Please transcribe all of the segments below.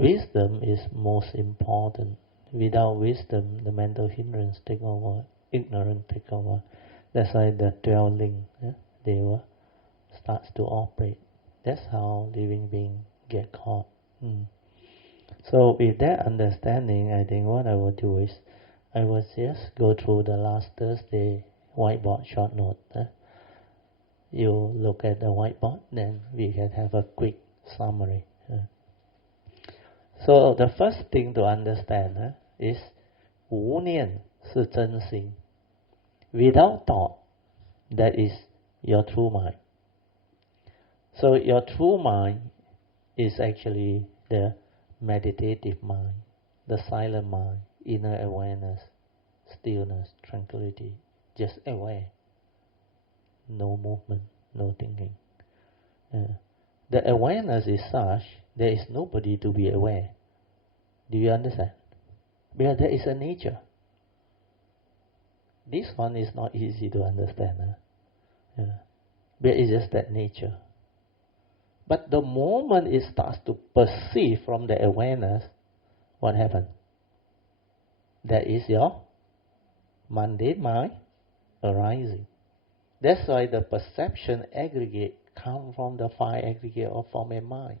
wisdom is most important. Without wisdom, the mental hindrance take over, ignorance take over. That's why the 12 links, they will starts to operate. That's how living beings get caught. So with that understanding, I think what I will do is, I will just go through the last Thursday whiteboard short note. You look at the whiteboard, then we can have a quick summary. So the first thing to understand is 无念是真心. Without thought, that is your true mind. So your true mind is actually the meditative mind, the silent mind, inner awareness, stillness, tranquility, just aware. No movement, no thinking. The awareness is such, there is nobody to be aware. Do you understand? Because there is a nature. This one is not easy to understand. But it's just that nature. But the moment it starts to perceive from the awareness, what happens? That is your mundane mind arising. That's why the perception aggregate comes from the 5 aggregate of form and mind.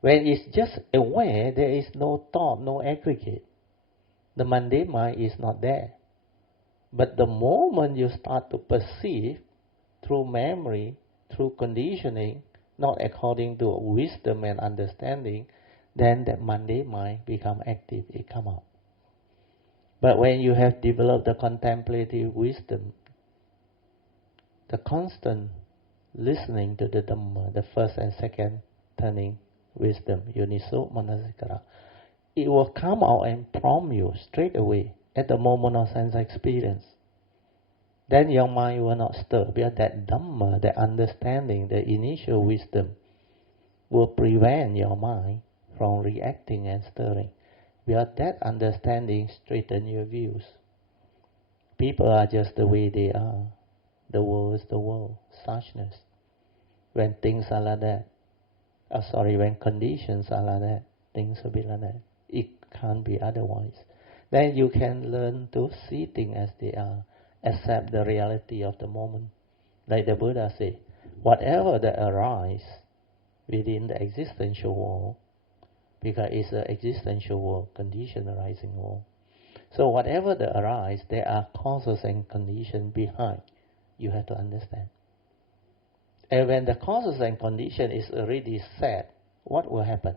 When it's just aware, there is no thought, no aggregate. The mundane mind is not there. But the moment you start to perceive through memory, through conditioning, not according to wisdom and understanding, then that mundane mind become active, it come out. But when you have developed the contemplative wisdom, the constant listening to the Dharma, the first and second turning wisdom, Yoniso Manasikara, it will come out and prompt you straight away at the moment of sense experience. Then your mind will not stir, because that Dhamma, that understanding, the initial wisdom, will prevent your mind from reacting and stirring. Because that understanding straightens your views. People are just the way they are. The world is the world, suchness. When things are like that, when conditions are like that, things will be like that. It can't be otherwise. Then you can learn to see things as they are, accept the reality of the moment. Like the Buddha said, whatever that arises within the existential world, because it's an existential world, condition arising world. So whatever that arises, there are causes and conditions behind. You have to understand. And when the causes and condition is already set, what will happen?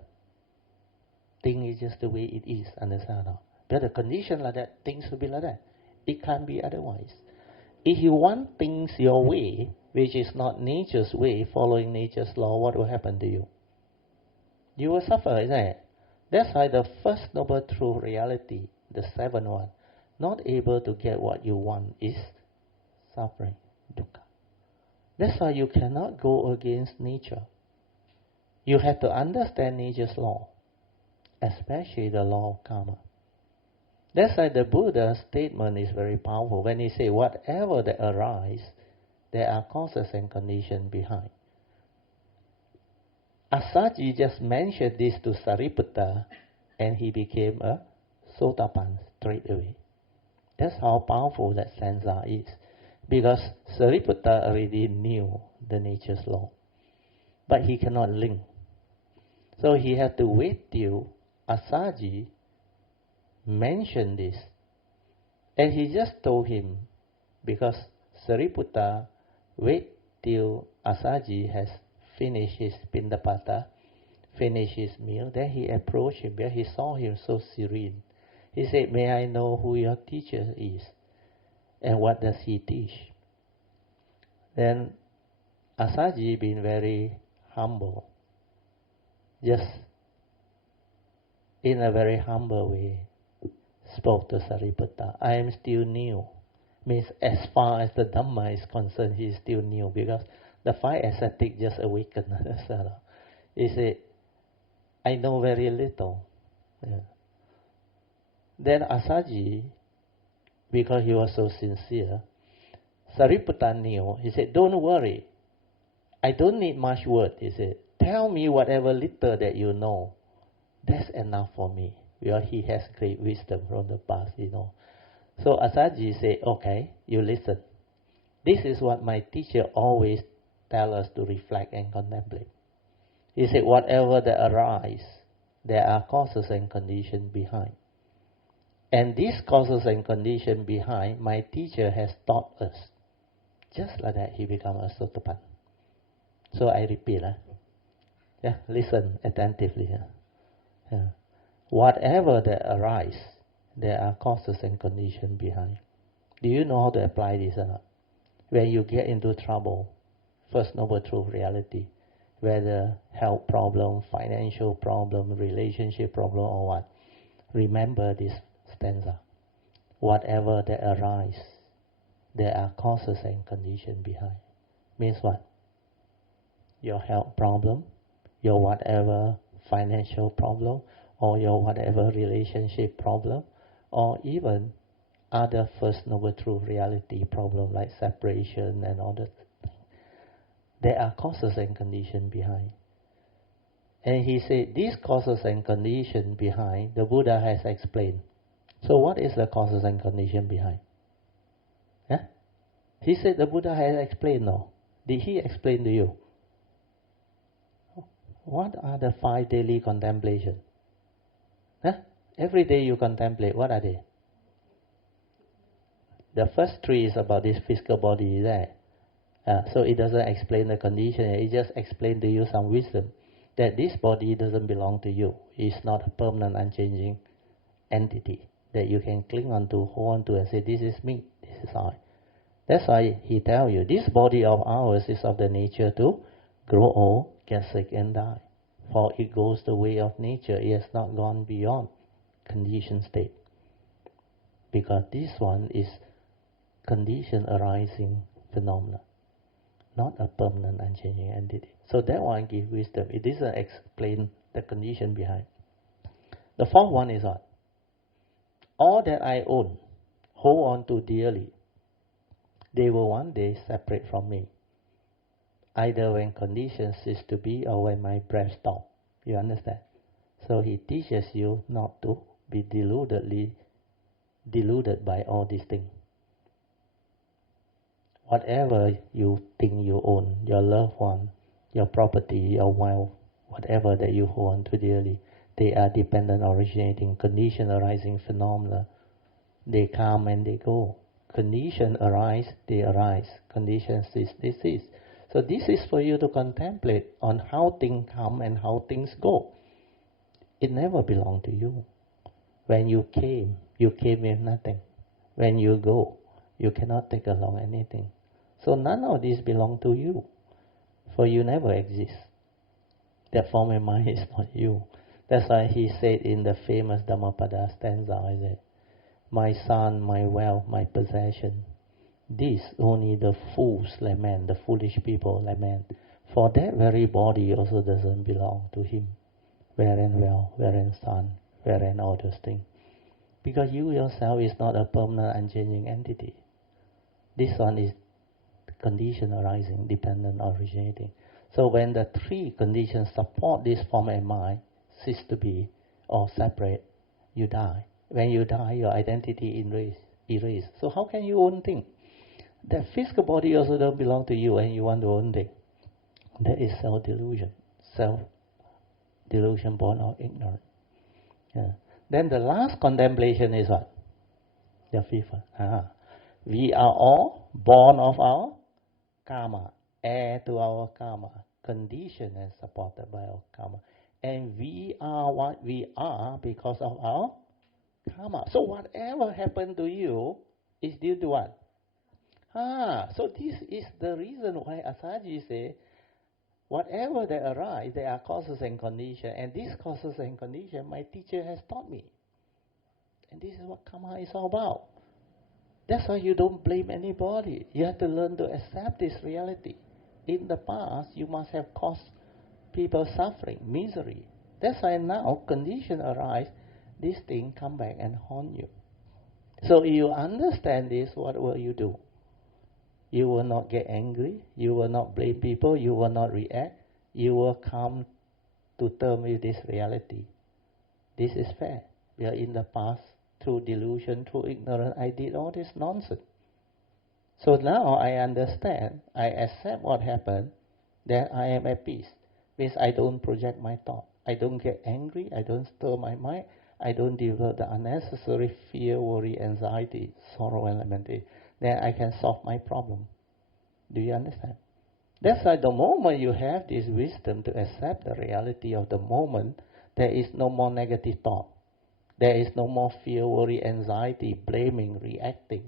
Thing is just the way it is, understand now? But the condition like that, things will be like that. It can't be otherwise. If you want things your way, which is not nature's way, following nature's law, what will happen to you? You will suffer, isn't it? That's why the first noble true reality, the seventh one, not able to get what you want, is suffering, dukkha. That's why you cannot go against nature. You have to understand nature's law, especially the law of karma. That's why the Buddha's statement is very powerful. When he says, whatever that arises, there are causes and conditions behind. Asaji just mentioned this to Sariputta, and he became a Sotapan straight away. That's how powerful that sansa is. Because Sariputta already knew the nature's law. But he cannot link. So he had to wait till Asaji mentioned this. And he just told him, because Sariputta wait till Asaji has finished his pindapata, finished his meal, then he approached him, because he saw him so serene. He said, may I know who your teacher is? And what does he teach? Then Asaji, being very humble, just in a very humble way, spoke to Sariputta. I am still new. Means as far as the Dhamma is concerned, he is still new, because the 5 ascetics just awakened. He said, I know very little. Yeah. Then Asaji, because he was so sincere, Sariputta knew. He said, don't worry. I don't need much word. He said, tell me whatever little that you know. That's enough for me. Well, he has great wisdom from the past, So Asaji said, okay, you listen. This is what my teacher always tell us to reflect and contemplate. He said, whatever that arise, there are causes and conditions behind. And these causes and conditions behind, my teacher has taught us. Just like that, he became a Sotapan. So I repeat, listen attentively. Whatever that arise, there are causes and conditions behind. Do you know how to apply this or not? When you get into trouble, first noble truth reality, whether health problem, financial problem, relationship problem, or what, remember this stanza. Whatever that arise, there are causes and conditions behind. Means what? Your health problem, your whatever financial problem, or your whatever relationship problem, or even other first noble truth reality problem like separation and all that. There are causes and conditions behind. And he said, these causes and conditions behind, the Buddha has explained. So what is the causes and conditions behind? He said the Buddha has explained, no? Did he explain to you? What are the 5 daily contemplation? Every day you contemplate, what are they? The first 3 is about this physical body there. So it doesn't explain the condition, it just explains to you some wisdom. That this body doesn't belong to you. It's not a permanent, unchanging entity that you can cling on to, hold on to and say, this is me, this is I. That's why he tells you, this body of ours is of the nature to grow old, get sick and die. For it goes the way of nature. It has not gone beyond conditioned state. Because this one is condition arising phenomena, not a permanent unchanging entity. So that one gives wisdom. It doesn't explain the condition behind. The 4th one is what? All that I own, hold on to dearly, they will one day separate from me. Either when conditions cease to be or when my breath stops. You understand? So he teaches you not to be deluded by all these things. Whatever you think you own, your loved one, your property, your wealth, whatever that you hold on to dearly, they are dependent, originating, condition arising phenomena. They come and they go. Condition arise, they arise. Condition cease, they cease. So this is for you to contemplate on how things come and how things go. It never belonged to you. When you came with nothing. When you go, you cannot take along anything. So none of this belong to you. For you never exist. That form and mind is not you. That's why he said in the famous Dhammapada stanza, my son, my wealth, my possession, this only the fools lament, the foolish people lament. For that very body also doesn't belong to him. Wherein wealth, wherein son, wherein all those things. Because you yourself is not a permanent, unchanging entity. This one is condition arising, dependent, originating. So when the 3 conditions support this form and mind, cease to be or separate, you die. When you die, your identity erased. So how can you own things? That physical body also don't belong to you and you want to own things. That is self-delusion. Self-delusion born of ignorance. Then the last contemplation is what? The 5th one. We are all born of our karma, heir to our karma, conditioned and supported by our karma. And we are what we are because of our karma. So whatever happened to you is due to what? So this is the reason why Asaji say, whatever that arise, there are causes and conditions. And these causes and conditions, my teacher has taught me. And this is what karma is all about. That's why you don't blame anybody. You have to learn to accept this reality. In the past, you must have caused people suffering, misery. That's why now conditions arise, this thing come back and haunt you. So if you understand this, what will you do? You will not get angry. You will not blame people. You will not react. You will come to terms with this reality. This is fair. We are in the past, through delusion, through ignorance, I did all this nonsense. So now I understand, I accept what happened, then I am at peace. Means I don't project my thought. I don't get angry, I don't stir my mind, I don't develop the unnecessary fear, worry, anxiety, sorrow, and lamentation. Then I can solve my problem. Do you understand? That's why the moment you have this wisdom to accept the reality of the moment, there is no more negative thought. There is no more fear, worry, anxiety, blaming, reacting.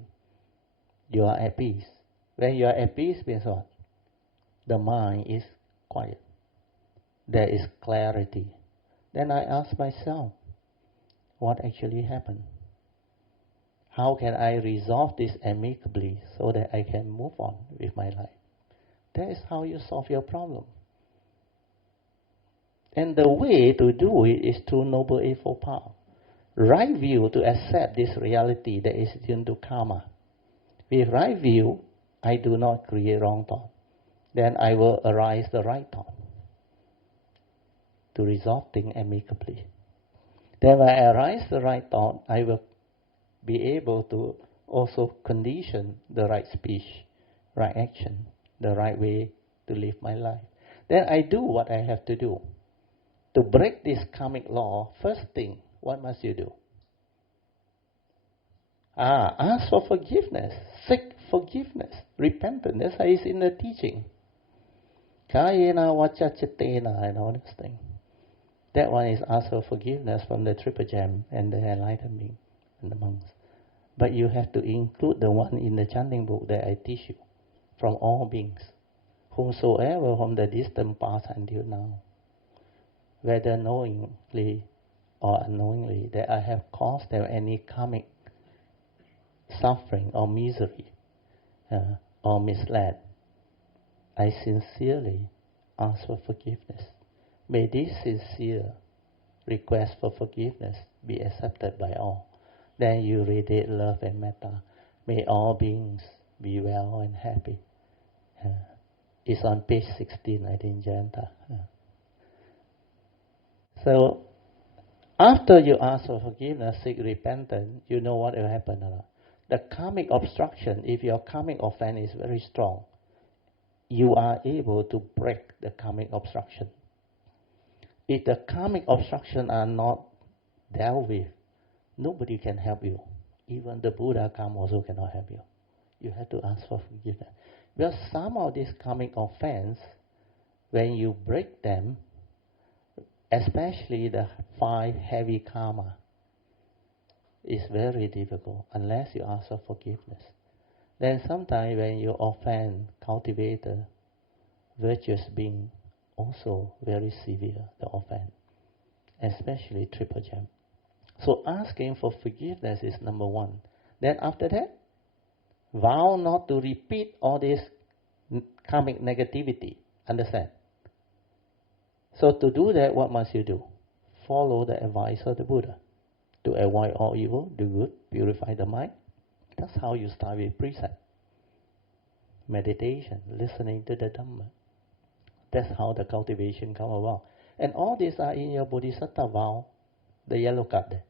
You are at peace. When you are at peace, means what? The mind is quiet. There is clarity. Then I ask myself, what actually happened? How can I resolve this amicably so that I can move on with my life? That is how you solve your problem. And the way to do it is through Noble Eightfold Path. Right view to accept this reality that is into karma. With right view, I do not create wrong thought. Then I will arise the right thought to resolve things amicably. Then when I arise the right thought, I will be able to also condition the right speech, right action, the right way to live my life. Then I do what I have to do. To break this karmic law, first thing, what must you do? Ask for forgiveness, seek forgiveness, repentance. That's how it's in the teaching. Kayena vacha chittena and all this thing. That one is ask for forgiveness from the triple gem and the enlightened being and the monks. But you have to include the one in the chanting book that I teach you, from all beings, whomsoever from the distant past until now, whether knowingly or unknowingly, that I have caused them any karmic suffering or misery or misled, I sincerely ask for forgiveness. May this sincere request for forgiveness be accepted by all. Then you radiate love and metta. May all beings be well and happy. It's on page 16, I think, Jayanta. So, after you ask for forgiveness, seek repentance, you know what will happen or not. The karmic obstruction, if your karmic offense is very strong, you are able to break the karmic obstruction. If the karmic obstruction are not dealt with, nobody can help you. Even the Buddha come also cannot help you. You have to ask for forgiveness. Because some of these karmic offense, when you break them, especially the 5 heavy karma, is very difficult unless you ask for forgiveness. Then sometimes when you offend cultivator, virtuous being, also very severe, the offense, especially triple gem. So asking for forgiveness is number 1. Then after that, vow not to repeat all this karmic negativity. Understand? So to do that, what must you do? Follow the advice of the Buddha. To avoid all evil, do good, purify the mind. That's how you start with precept. Meditation, listening to the Dharma. That's how the cultivation come about. And all these are in your Bodhisattva vow, the yellow card there.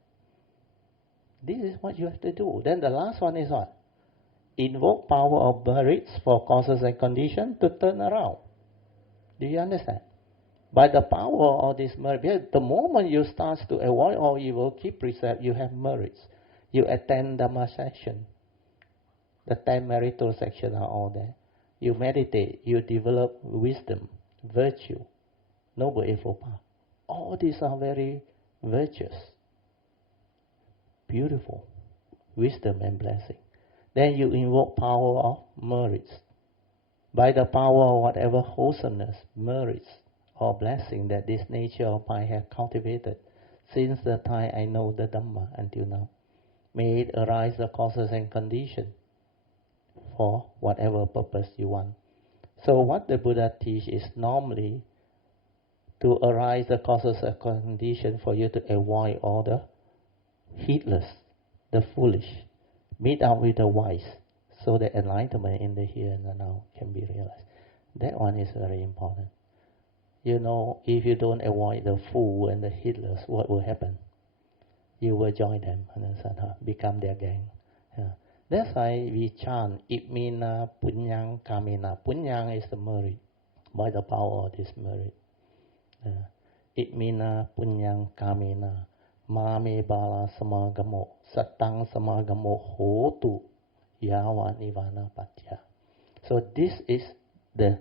This is what you have to do. Then the last one is what? Invoke power of merits for causes and conditions to turn around. Do you understand? By the power of this merit, the moment you start to avoid all evil, keep precept, you have merits. You attend Dharma session. The 10 marital sections are all there. You meditate, you develop wisdom, virtue, Noble Eightfold Path. All these are very virtuous, beautiful, wisdom and blessing. Then you invoke power of merits. By the power of whatever wholesomeness, merits, or blessing that this nature of mine has cultivated since the time I know the Dhamma until now. May it arise the causes and conditions for whatever purpose you want. So what the Buddha teaches is normally to arise the causes and conditions for you to avoid all the heedless, the foolish. Meet up with the wise, so that enlightenment in the here and the now can be realized. That one is very important. You know, if you don't avoid the fool and the heedless, what will happen? you will join them, understand? Become their gang. Yeah. That's why we chant Imina Punyang Kamena. Punyang is the merit, by the power of this merit. Imina Punyang Kamena. Mame Bala Samagamo. Satang Samagamo Hotu. Yawa Nivana Patya. So this is the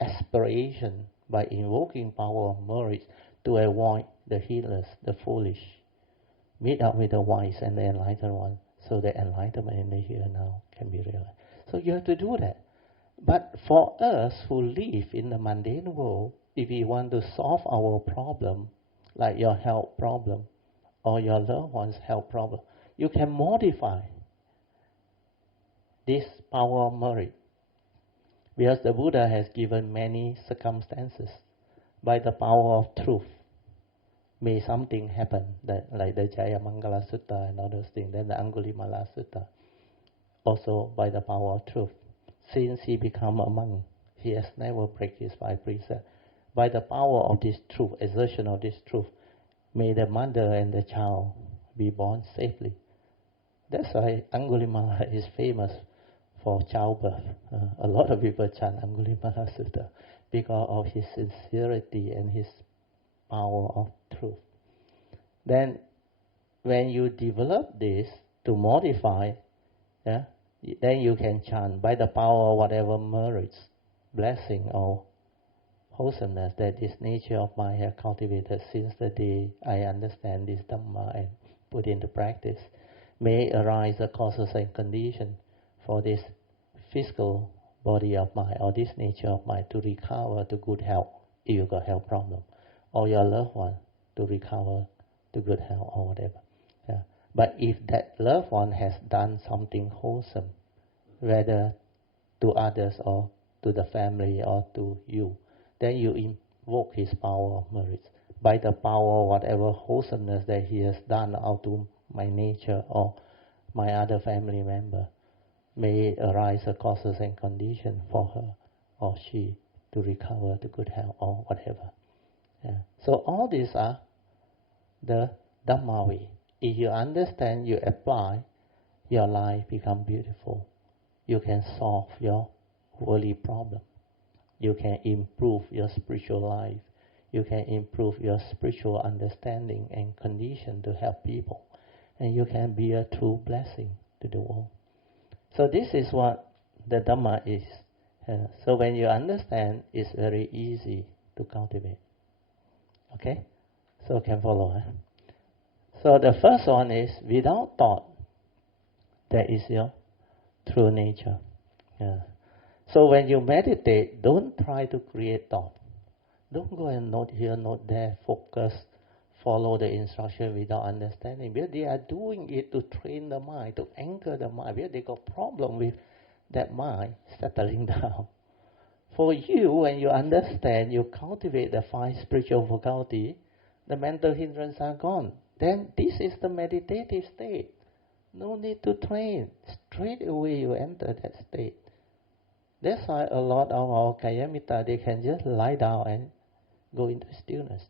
aspiration by invoking power of merit to avoid the heedless, the foolish. Meet up with the wise and the enlightened one, so the enlightenment in the here and now can be realized. So you have to do that. But for us who live in the mundane world, if we want to solve our problem, like your health problem or your loved one's health problem, you can modify this power of merit. Because the Buddha has given many circumstances by the power of truth. May something happen, that like the Jayamangala Sutta and all those things, then the Angulimala Sutta, also by the power of truth. Since he became a monk, he has never break his 5 precepts. By the power of this truth, exertion of this truth, may the mother and the child be born safely. That's why Angulimala is famous for childbirth. A lot of people chant Angulimala Sutta because of his sincerity and his power of truth. Then when you develop this to modify, then you can chant by the power of whatever merits, blessing or wholesomeness that this nature of mind has cultivated since the day I understand this Dhamma and put into practice. May arise the causes and conditions for this physical body of mind or this nature of mind to recover to good health if you got health problem, or your loved one to recover to good health or whatever. Yeah. But if that loved one has done something wholesome, whether to others or to the family or to you, then you invoke his power of merits. By the power of whatever wholesomeness that he has done out to my nature or my other family member, may arise the causes and conditions for her or she to recover to good health or whatever. Yeah. So all these are the Dhamma way. If you understand, you apply, your life becomes beautiful. You can solve your worldly problem. You can improve your spiritual life. You can improve your spiritual understanding and condition to help people. And you can be a true blessing to the world. So this is what the Dhamma is. So when you understand, it's very easy to cultivate. Okay? So can follow. So the first one is, without thought, that is your true nature. Yeah. So when you meditate, don't try to create thought. Don't go and note here, note there, focus, follow the instruction without understanding. Because they are doing it to train the mind, to anchor the mind. Because they got problem with that mind settling down. For you, when you understand, you cultivate the 5 spiritual faculty, the mental hindrances are gone. Then this is the meditative state. No need to train. Straight away you enter that state. That's why a lot of our Kayamita, they can just lie down and go into stillness.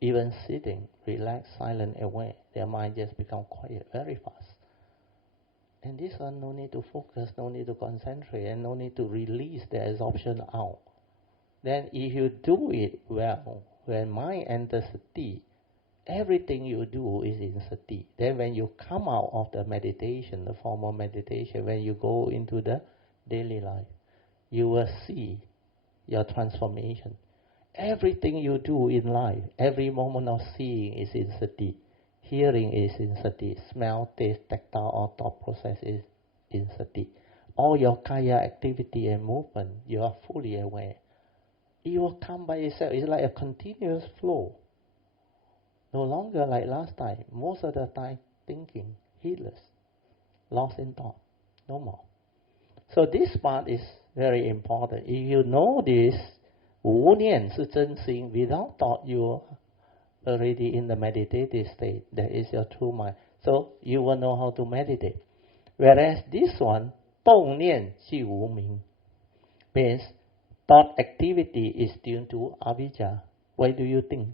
Even sitting, relaxed, silent, aware, their mind just become quiet very fast. And this one, no need to focus, no need to concentrate, and no need to release the absorption out. Then if you do it well, when mind enters sati, everything you do is in sati. Then when you come out of the meditation, the formal meditation, when you go into the daily life, you will see your transformation. Everything you do in life, every moment of seeing is in sati. Hearing is in sati. Smell, taste, tactile or thought process is in sati. All your kaya activity and movement, you are fully aware. It will come by itself. It's like a continuous flow. No longer like last time. Most of the time thinking, heedless, lost in thought. No more. So this part is very important. If you know this, 无念是真心, without thought you are already in the meditative state. That is your true mind. So you will know how to meditate. Whereas this one, 动念即无明, means thought activity is due to avijja. Why do you think?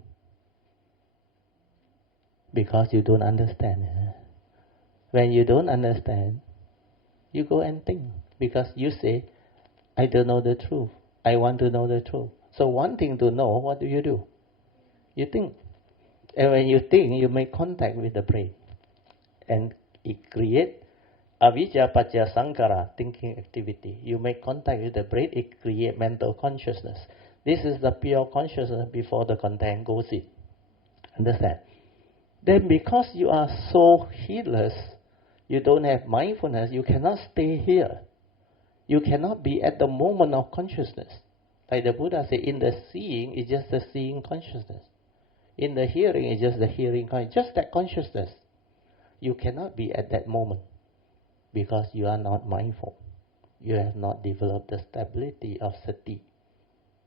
Because you don't understand. When you don't understand, you go and think. Because you say, I don't know the truth. I want to know the truth. So wanting to know, what do? You think. And when you think, you make contact with the brain. And it creates avijja paccaya sankhara, thinking activity. You make contact with the brain, it creates mental consciousness. This is the pure consciousness before the content goes in. Understand? Then because you are so heedless, you don't have mindfulness, you cannot stay here. You cannot be at the moment of consciousness. Like the Buddha said, in the seeing, it's just the seeing consciousness. In the hearing, it's just the hearing consciousness. Just that consciousness. You cannot be at that moment because you are not mindful. You have not developed the stability of sati,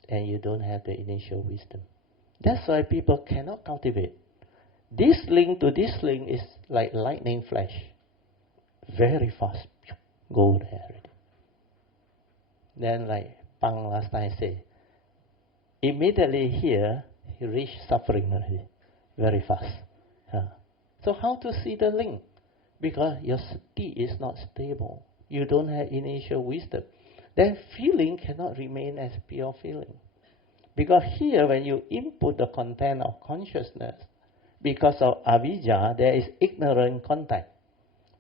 and you don't have the initial wisdom. That's why people cannot cultivate. This link to this link is like lightning flash. Very fast. Go there already. Then like Pang last time said, immediately here, he reached suffering already. Very fast. So how to see the link? Because your sati is not stable. You don't have initial wisdom. Then feeling cannot remain as pure feeling. Because here when you input the content of consciousness, because of avijja, there is ignorant contact.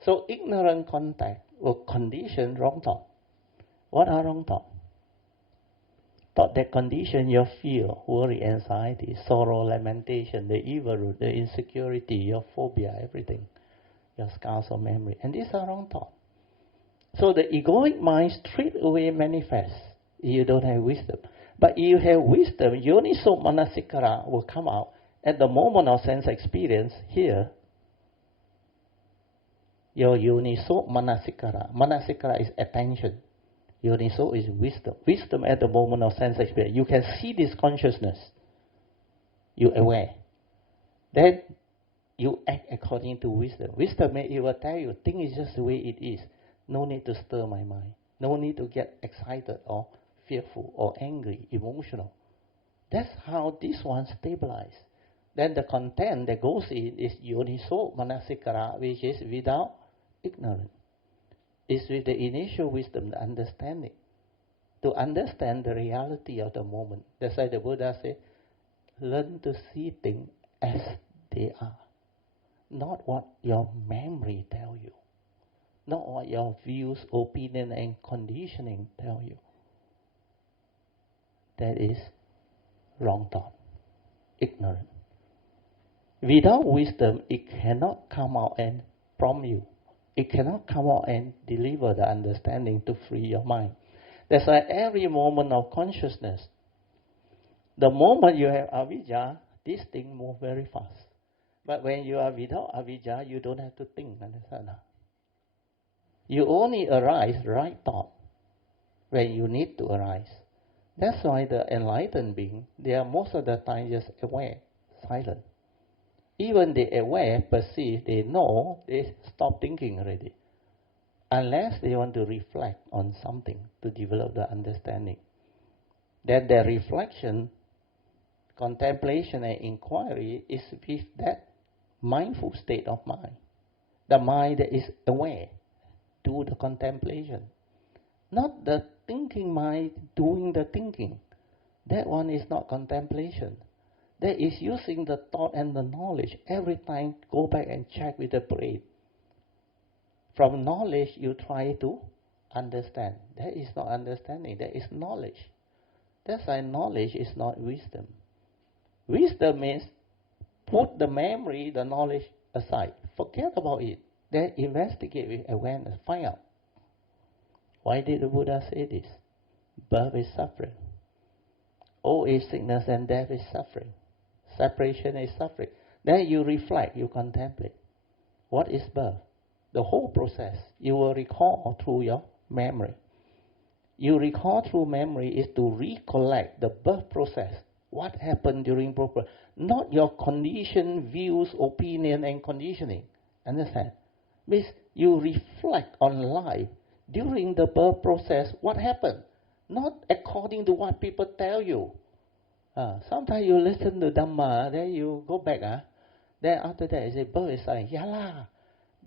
So ignorant contact will condition wrong thought. What are wrong thoughts? Thought that condition your fear, worry, anxiety, sorrow, lamentation, the evil root, the insecurity, your phobia, everything. Your scars of memory. And these are wrong thoughts. So the egoic mind straight away manifests. You don't have wisdom. But you have wisdom, yoniso manasikara will come out at the moment of sense experience here. Your yoniso manasikara. Manasikara is attention. Yoniso is wisdom. Wisdom at the moment of sense experience. You can see this consciousness. You're aware. Then you act according to wisdom. Wisdom, it will tell you, things is just the way it is. No need to stir my mind. No need to get excited or fearful or angry, emotional. That's how this one stabilizes. Then the content that goes in is yoniso manasikara, which is without ignorance. It's with the initial wisdom, the understanding. To understand the reality of the moment. That's why the Buddha said, learn to see things as they are. Not what your memory tell you. Not what your views, opinion, and conditioning tell you. That is wrong thought. Ignorant. Without wisdom, it cannot come out and prompt you. It cannot come out and deliver the understanding to free your mind. That's why every moment of consciousness, the moment you have avijja, this thing moves very fast. But when you are without avijja, you don't have to think. Understand? You only arise right thought when you need to arise. That's why the enlightened being, they are most of the time just aware, silent. Even they aware, perceive, they know, they stop thinking already. Unless they want to reflect on something to develop the understanding. Then their reflection, contemplation and inquiry is with that mindful state of mind. The mind that is aware, do the contemplation. Not the thinking mind doing the thinking. That one is not contemplation. That is using the thought and the knowledge. Every time go back and check with the brain. From knowledge you try to understand. That is not understanding, that is knowledge. That's why knowledge is not wisdom. Wisdom means put the memory, the knowledge aside. Forget about it. Then investigate with awareness. Find out. Why did the Buddha say this? Birth is suffering. Old age, sickness and death is suffering. Separation is suffering. Then you reflect, you contemplate. What is birth? The whole process. You will recall through your memory. You recall through memory is to recollect the birth process. What happened during birth process? Not your condition, views, opinion and conditioning. Understand? Means you reflect on life during the birth process. What happened? Not according to what people tell you. Sometimes you listen to Dharma, then you go back. Then after that, I say, birth is like, yeah lah.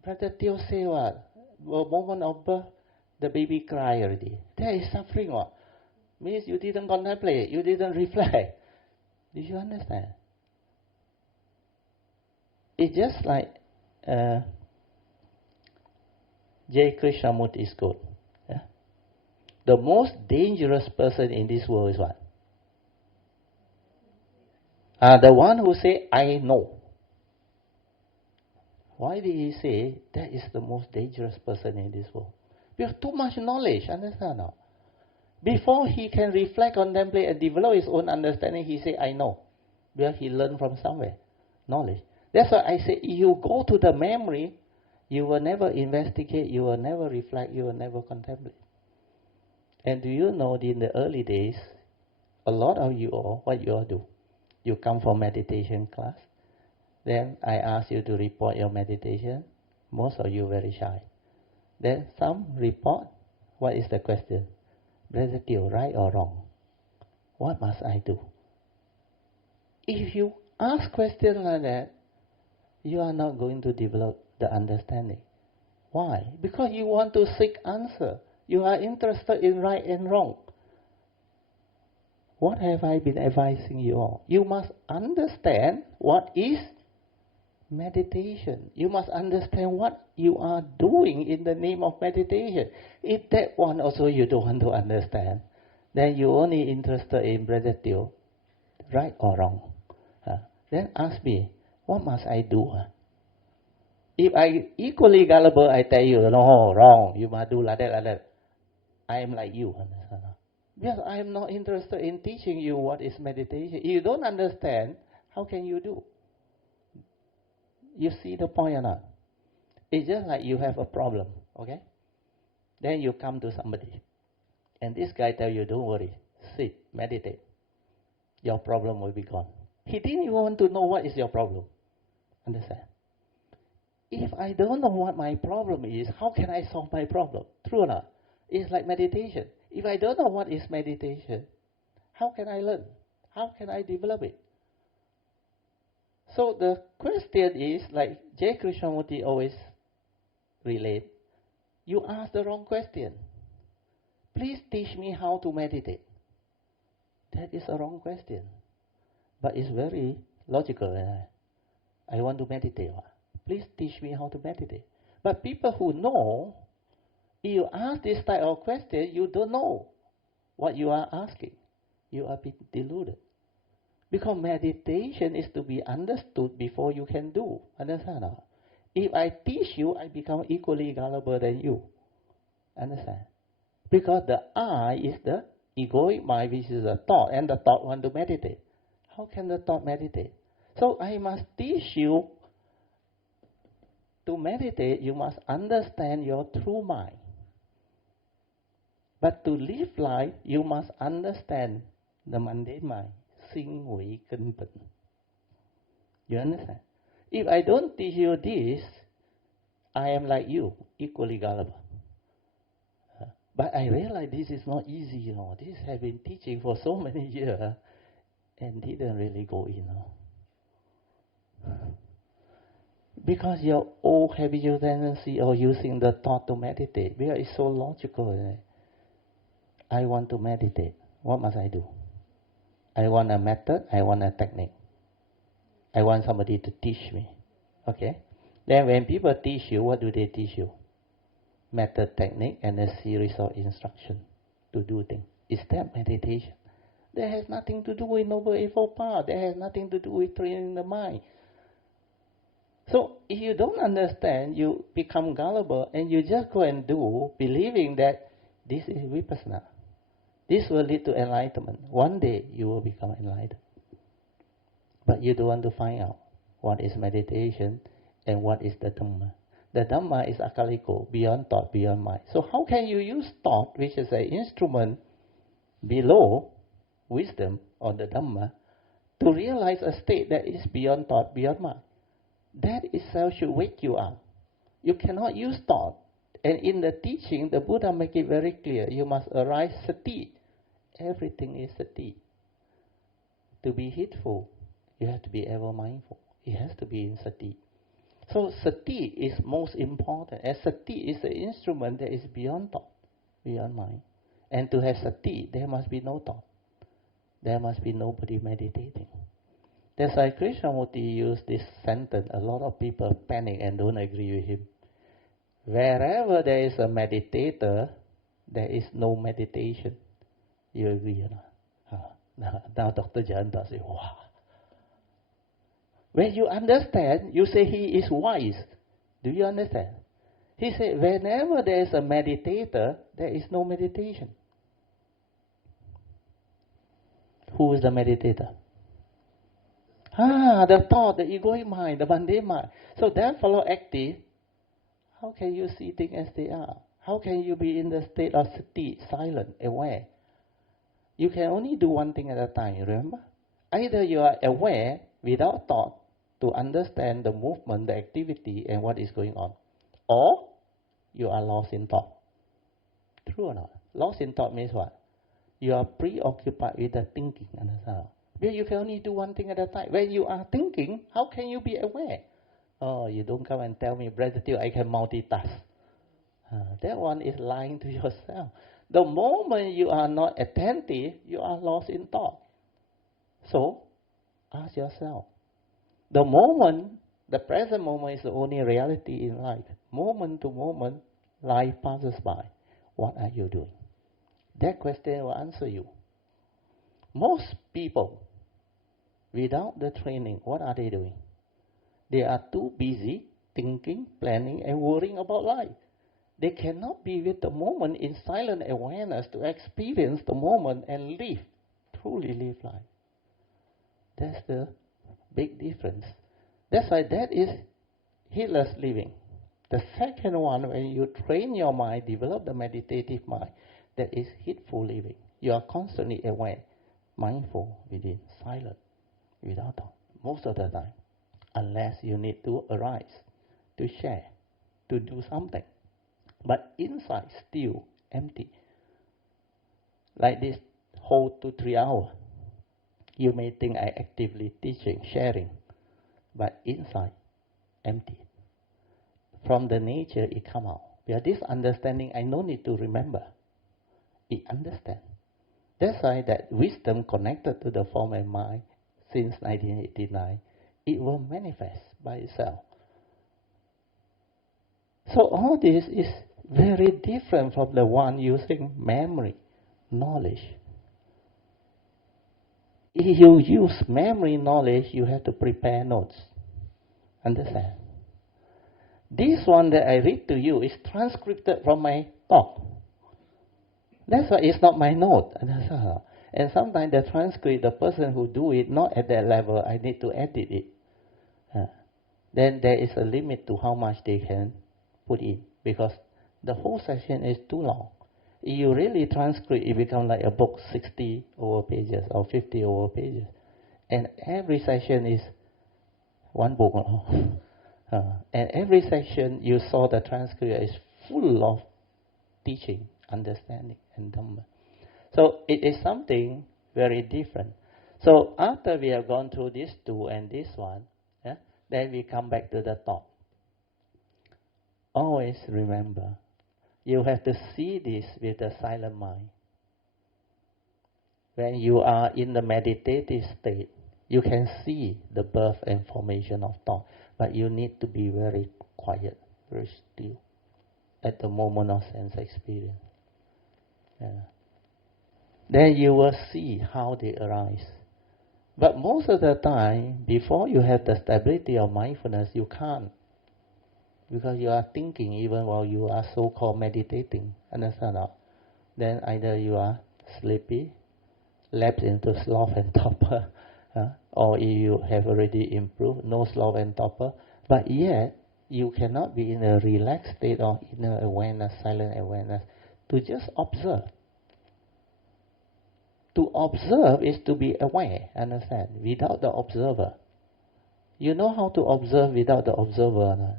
Brother Teo say what? A moment of birth, the baby cry already. That is suffering what? Means you didn't contemplate, you didn't reflect. Do you understand? It's just like J. Krishnamurti's quote. Yeah? The most dangerous person in this world is what? The one who say, I know. Why did he say that is the most dangerous person in this world? Because too much knowledge, understand now? Before he can reflect, contemplate, and develop his own understanding, he say, I know. Because he learned from somewhere. Knowledge. That's why I say, you go to the memory, you will never investigate, you will never reflect, you will never contemplate. And do you know, in the early days, a lot of you all, what you all do? You come for meditation class, then I ask you to report your meditation. Most of you very shy. Then some report. What is the question? Brother Teo, right or wrong? What must I do? If you ask questions like that, you are not going to develop the understanding. Why? Because you want to seek answer. You are interested in right and wrong. What have I been advising you all? You must understand what is meditation. You must understand what you are doing in the name of meditation. If that one also you don't want to understand, then you only interested in Brother Teo, right or wrong. Then ask me, what must I do? If I equally gullible, I tell you, no, wrong, you must do like that, like that. I am like you. Because I am not interested in teaching you what is meditation. If you don't understand, how can you do? You see the point or not? It's just like you have a problem, okay? Then you come to somebody, and this guy tell you, don't worry, sit, meditate. Your problem will be gone. He didn't even want to know what is your problem. Understand? If I don't know what my problem is, how can I solve my problem? True or not? It's like meditation. If I don't know what is meditation, how can I learn? How can I develop it? So the question is, like J. Krishnamurti always relate, you ask the wrong question. Please teach me how to meditate. That is a wrong question. But it's very logical. I want to meditate. Please teach me how to meditate. But people who know, if you ask this type of question, you don't know what you are asking. You are being deluded. Because meditation is to be understood before you can do. Understand? If I teach you, I become equally gullible than you. Understand? Because the I is the egoic mind, which is the thought, and the thought want to meditate. How can the thought meditate? So I must teach you to meditate, you must understand your true mind. But to live life, you must understand the mundane mind. Sinh hủy kinh tịnh. You understand? If I don't teach you this, I am like you, equally gullible. But I realize this is not easy, This have been teaching for so many years and didn't really go in, Because your old habitual tendency of using the thought to meditate, because it's so logical. I want to meditate. What must I do? I want a method, I want a technique. I want somebody to teach me. Okay? Then when people teach you, what do they teach you? Method, technique, and a series of instructions to do things. Is that meditation? That has nothing to do with Noble Eightfold Path. That has nothing to do with training the mind. So if you don't understand, you become gullible and you just go and do, believing that this is vipassana. This will lead to enlightenment. One day you will become enlightened. But you don't want to find out what is meditation and what is the Dharma. The Dharma is akaliko, beyond thought, beyond mind. So how can you use thought, which is an instrument below wisdom or the Dharma, to realize a state that is beyond thought, beyond mind? That itself should wake you up. You cannot use thought. And in the teaching, the Buddha make it very clear. You must arise sati. Everything is sati. To be heedful, you have to be ever mindful. It has to be in sati. So sati is most important, as sati is the instrument that is beyond thought, beyond mind. And to have sati, there must be no thought. There must be nobody meditating. That's why Krishnamurti used this sentence. A lot of people panic and don't agree with him. Wherever there is a meditator, there is no meditation. You agree or not? Now Dr. Jayanta says, wow. When you understand, you say he is wise. Do you understand? He said, whenever there is a meditator, there is no meditation. Who is the meditator? The thought, the egoic mind, the mundane mind. So that fellow active, how can you see things as they are? How can you be in the state of sati, silent, aware? You can only do one thing at a time, remember? Either you are aware without thought to understand the movement, the activity, and what is going on, or you are lost in thought. True or not? Lost in thought means what? You are preoccupied with the thinking, understand? Where you can only do one thing at a time. When you are thinking, how can you be aware? Oh, you don't come and tell me, Brother Teoh, I can multitask. That one is lying to yourself. The moment you are not attentive, you are lost in thought. So, ask yourself. The moment, the present moment is the only reality in life. Moment to moment, life passes by. What are you doing? That question will answer you. Most people, without the training, what are they doing? They are too busy thinking, planning, and worrying about life. They cannot be with the moment in silent awareness to experience the moment and live, truly live life. That's the big difference. That's why that is heedless living. The second one, when you train your mind, develop the meditative mind, that is heedful living. You are constantly aware, mindful within, silent, without thought, most of the time. Unless you need to arise, to share, to do something. But inside, still empty. Like this whole 2-3 hours. You may think I actively teaching, sharing, but inside, empty. From the nature, it come out. Because this understanding, I no need to remember. It understand. That's why that wisdom connected to the form and mind since 1989, it will manifest by itself. So all this is very different from the one using memory, knowledge. If you use memory knowledge, you have to prepare notes. Understand? This one that I read to you is transcribed from my talk. That's why it's not my note. And sometimes the transcript, the person who do it, not at that level, I need to edit it. Then there is a limit to how much they can put in, because the whole session is too long. If you really transcript, it becomes like a book, 60 over pages or 50 over pages. And every session is one book. And every section you saw the transcript is full of teaching, understanding, and Dharma. So it is something very different. So after we have gone through these two and this one, then we come back to the thought. Always remember, you have to see this with a silent mind. When you are in the meditative state, you can see the birth and formation of thought, but you need to be very quiet, very still at the moment of sense experience. Then you will see how they arise. But most of the time, before you have the stability of mindfulness, you can't. Because you are thinking even while you are so-called meditating. Understand or not? Then either you are sleepy, lapse into sloth and torpor, or if you have already improved, no sloth and torpor. But yet, you cannot be in a relaxed state of inner awareness, silent awareness, to just observe. To observe is to be aware, understand, without the observer. You know how to observe without the observer or not?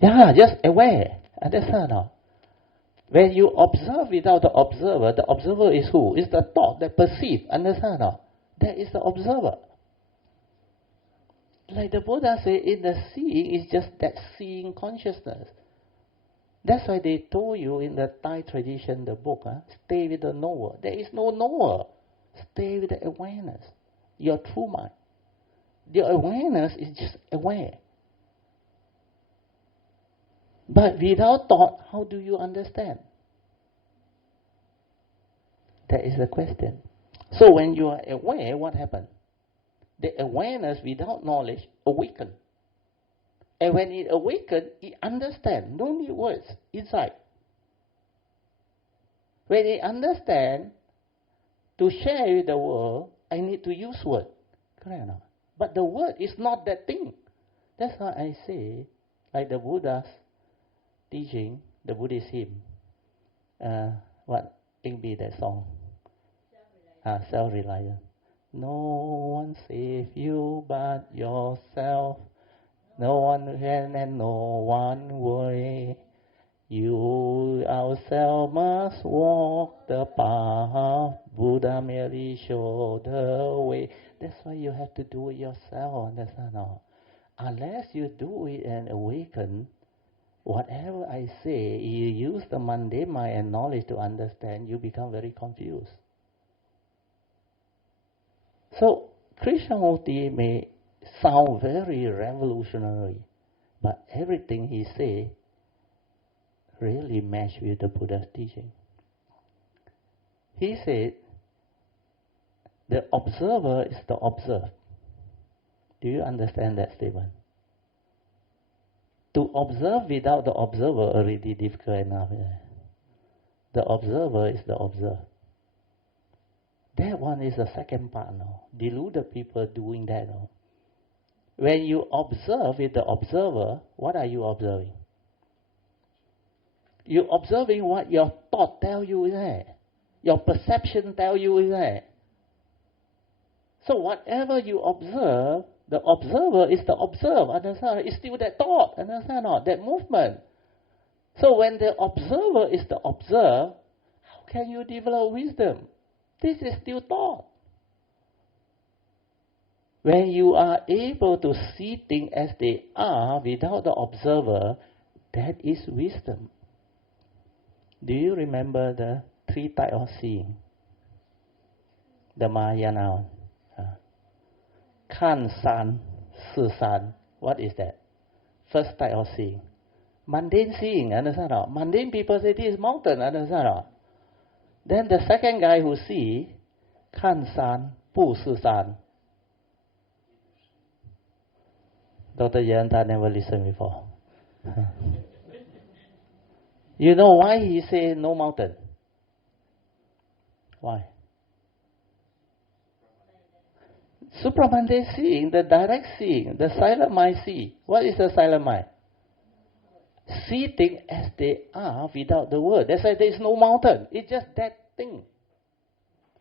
Yeah, just aware. Understand or not? When you observe without the observer is who? Is the thought that perceive, understand or not? That is the observer. Like the Buddha said, in the seeing is just that seeing consciousness. That's why they told you in the Thai tradition, the book, stay with the knower. There is no knower. Stay with the awareness, your true mind. Your awareness is just aware. But without thought, how do you understand? That is the question. So when you are aware, what happens? The awareness without knowledge awakens. And when it awakens, it understands. No need words inside. When it understands, to share with the world, I need to use word. Correct or not? But the word is not that thing. That's why I say, like the Buddha's teaching, the Buddhist hymn, what it be that song? Self-reliance. No one save you but yourself. No one can and no one way. You ourselves must walk the path. Buddha merely showed the way. That's why you have to do it yourself, understand or not? Unless you do it and awaken, whatever I say, you use the mundane mind and knowledge to understand, you become very confused. So, Krishnamurti may sound very revolutionary, but everything he says really match with the Buddha's teaching. He said, the observer is the observed. Do you understand that statement? To observe without the observer already difficult enough. The observer is the observed. That one is the second part now. Deluded people doing that now. When you observe with the observer, what are you observing? You're observing what your thought tell you, isn't it? Your perception tell you, isn't it? So whatever you observe, the observer is the observed, understand? It's still that thought, understand not? That movement. So when the observer is the observed, how can you develop wisdom? This is still thought. When you are able to see things as they are without the observer, that is wisdom. Do you remember the 3 types of seeing? The Mahayana one. Kan San, Si San. What is that? First type of seeing. Mundane seeing, understand or not? Mundane people say this is mountain, understand or not? Then the second guy who see, Kan San, Bu Si San. Dr. Yanta never listened before. You know why he say no mountain? Why? Supramundane seeing, the direct seeing, the silent mind see. What is the silent mind? See things as they are without the word. That's why there is no mountain. It's just that thing.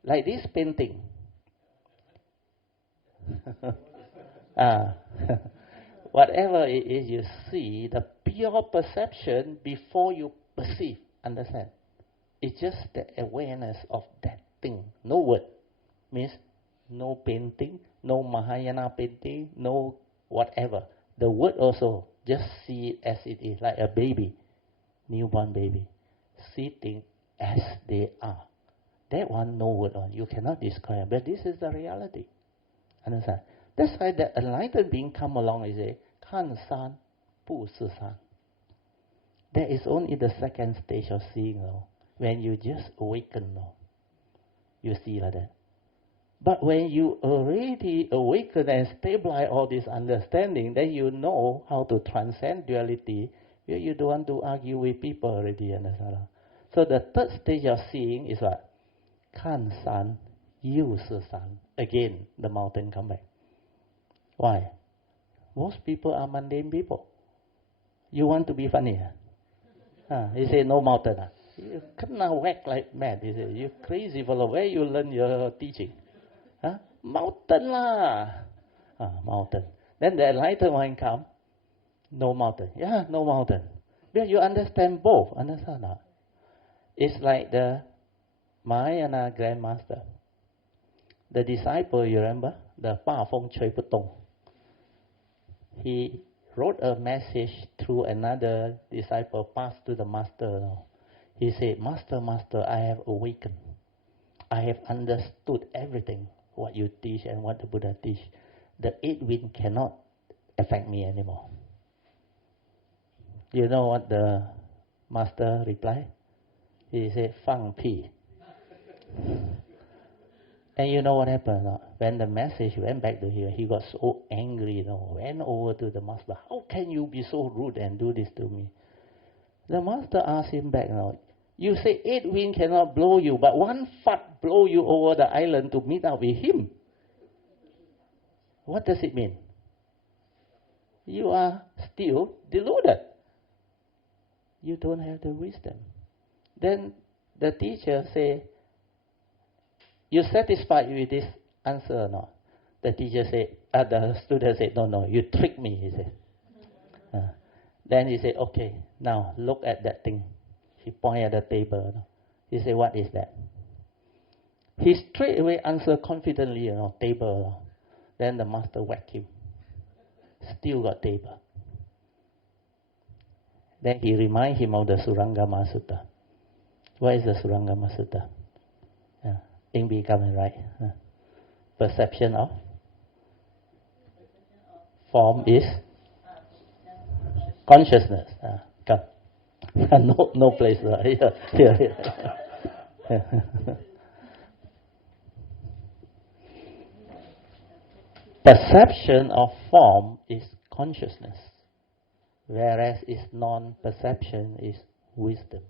Like this painting. Whatever it is you see, the pure perception before you perceive, understand? It's just the awareness of that thing. No word. Means no painting, no Mahayana painting, no whatever. The word also, just see it as it is, like a baby, newborn baby. See things as they are. That one, no word on. You cannot describe, but this is the reality. Understand? That's why the enlightened being come along and say, Kan San, Bu Si San. That is only the second stage of seeing now. When you just awaken now, you see like that. But when you already awaken and stabilize all this understanding, then you know how to transcend duality. You don't want to argue with people already, understand? So the third stage of seeing is what? Kan San, Yu Si San. Again, the mountain come back. Why? Most people are mundane people. You want to be funny? He say no mountain. You cannot whack like mad. He say, you crazy fellow. Where you learn your teaching? Mountain lah. Mountain. Then the enlightened one come. No mountain. Yeah, no mountain. Because you understand both. Understand not? It's like the Mahayana Grandmaster. The disciple, you remember? The Pa Feng Chui Putong. He wrote a message through another disciple, passed to the master. He said, Master, Master, I have awakened. I have understood everything, what you teach and what the Buddha teach. The eight wind cannot affect me anymore. You know what the master replied? He said, Fang Pi. And you know what happened? When the message went back to him, he got so angry, went over to the master. How can you be so rude and do this to me? The master asked him back, you say eight wind cannot blow you, but one fart blow you over the island to meet up with him. What does it mean? You are still deluded. You don't have the wisdom. Then the teacher say, you satisfied with this answer or not? The teacher said, the student said, no, you tricked me, he said. Then he said, okay, now look at that thing. He pointed at the table. He said, what is that? He straight away answered confidently, table. Then the master whacked him. Still got table. Then he reminded him of the Surangama Sutta. What is the Surangama Sutta? Ing becoming right. Perception of form is consciousness. Come. no place. Here. Perception of form is consciousness, whereas its non-perception is wisdom.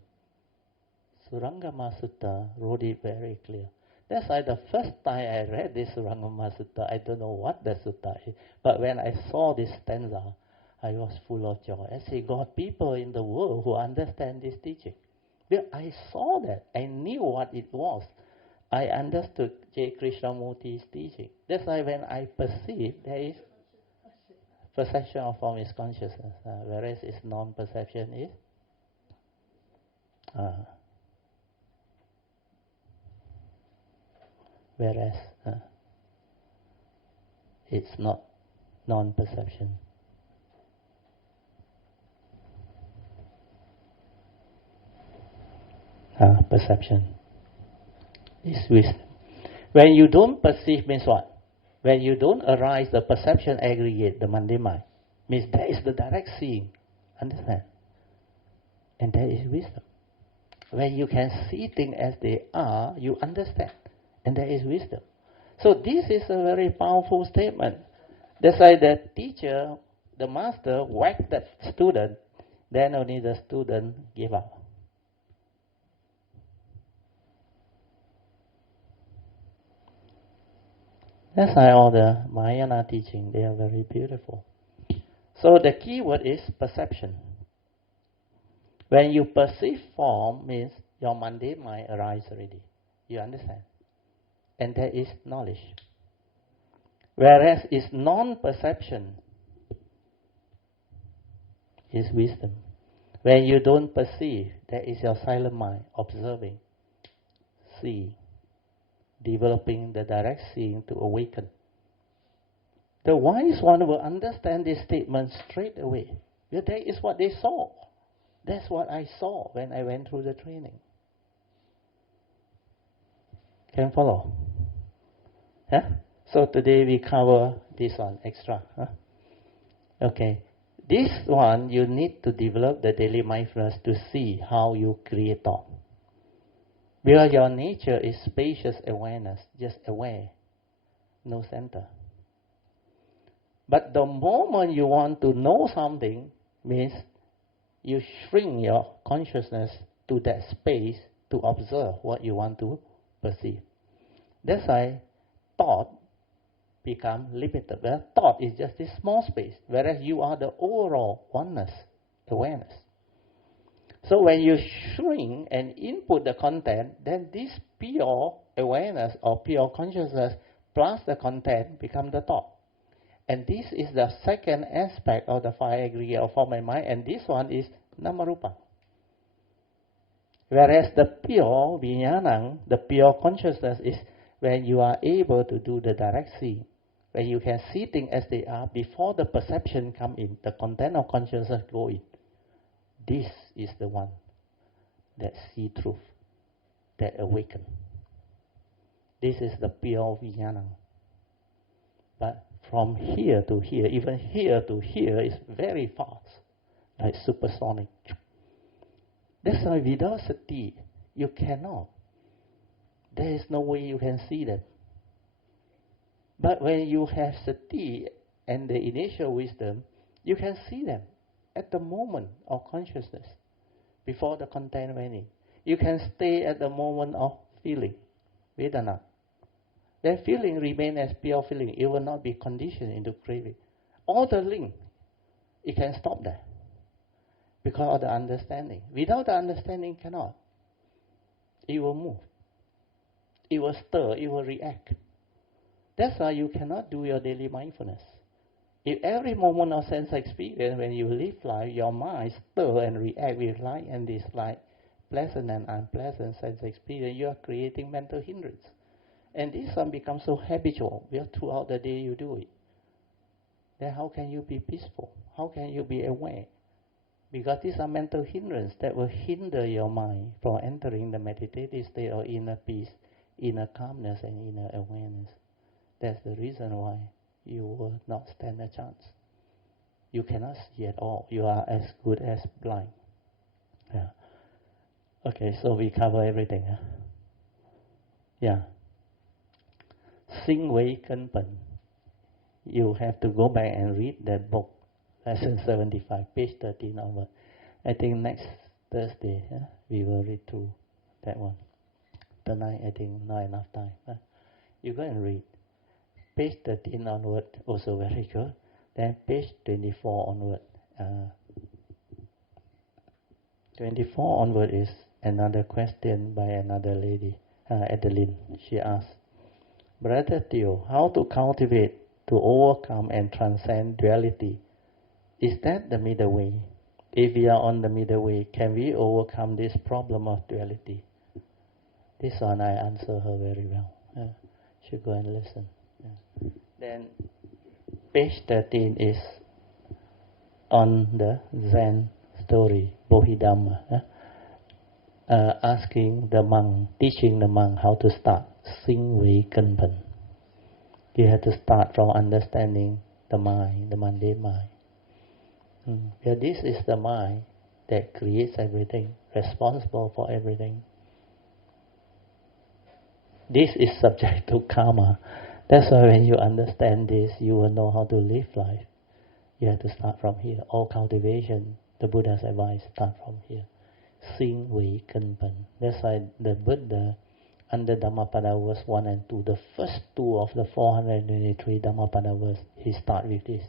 Surangama Sutta wrote it very clear. That's why the first time I read this Surangama Sutta, I don't know what the sutta is, but when I saw this stanza, I was full of joy. I say, God, people in the world who understand this teaching. Well, I saw that. I knew what it was. I understood J. Krishnamurti's teaching. That's why when I perceive, there is perception of form is consciousness, whereas its non-perception is whereas it's not non-perception. Perception is wisdom. When you don't perceive means what? When you don't arise the perception aggregate, the mundane mind, means there is the direct seeing. Understand? And that is wisdom. When you can see things as they are, you understand. And that is wisdom. So this is a very powerful statement. That's why the teacher, the master, whacked that student. Then only the student gave up. That's why all the Mahayana teaching, they are very beautiful. So the key word is perception. When you perceive form, means your mundane mind arises already. You understand? And that is knowledge. Whereas its non-perception is wisdom. When you don't perceive, that is your silent mind observing, seeing, developing the direct seeing to awaken. The wise one will understand this statement straight away. Well, that is what they saw. That's what I saw when I went through the training. Can follow? Huh? So today we cover this one extra. Huh? Okay. This one you need to develop the daily mindfulness to see how you create thought. Because your nature is spacious awareness, just aware, no center. But the moment you want to know something, means you shrink your consciousness to that space to observe what you want to perceive. That's why thought become limited. Well, thought is just this small space, whereas you are the overall oneness, awareness. So when you shrink and input the content, then this pure awareness or pure consciousness plus the content become the thought. And this is the second aspect of the five aggregate of form and mind, and this one is Namarupa. Whereas the pure vijnana, the pure consciousness is when you are able to do the direct seeing, when you can see things as they are before the perception come in, the content of consciousness go in. This is the one that see truth, that awaken. This is the pure vijnana. But from here to here, even here to here is very fast, like supersonic. That's why without sati, you cannot. There is no way you can see them. But when you have sati and the initial wisdom, you can see them at the moment of consciousness, before the content went in. You can stay at the moment of feeling, vedana. That feeling remain as pure feeling. It will not be conditioned into craving. All the link, it can stop there because of the understanding. Without the understanding, cannot. It will move. It will stir. It will react. That's why you cannot do your daily mindfulness. If every moment of sense experience, when you live life, your mind stir and react with like and dislike, pleasant and unpleasant sense experience, you are creating mental hindrance. And this one becomes so habitual, where throughout the day you do it. Then how can you be peaceful? How can you be aware? Because these are mental hindrances that will hinder your mind from entering the meditative state of inner peace, inner calmness, and inner awareness. That's the reason why you will not stand a chance. You cannot see at all. You are as good as blind. Yeah. Okay, so we cover everything. Huh? Yeah. Sinh Wei Cân Pen. You have to go back and read that book, lesson 75, page 13 onward. I think next Thursday we will read through that one. Tonight I think not enough time. You go and read. Page 13 onward, also very good. Then page 24 onward. 24 onward is another question by another lady, Adeline. She asked, Brother Theo, how to cultivate, to overcome and transcend duality? Is that the middle way? If we are on the middle way, can we overcome this problem of duality? This one I answer her very well. She go and listen. Then page 13 is on the Zen story, Bodhidharma, asking the monk, teaching the monk how to start Sinh Wei Cân Pen. You have to start from understanding the mind, the mundane mind. Yeah, this is the mind that creates everything, responsible for everything. This is subject to karma. That's why when you understand this, you will know how to live life. You have to start from here. All cultivation, the Buddha's advice, start from here. Sinh Wei Cân Pen. That's why the Buddha, under Dhammapada verse 1 and 2, the first two of the 423 Dhammapada verse, he starts with this.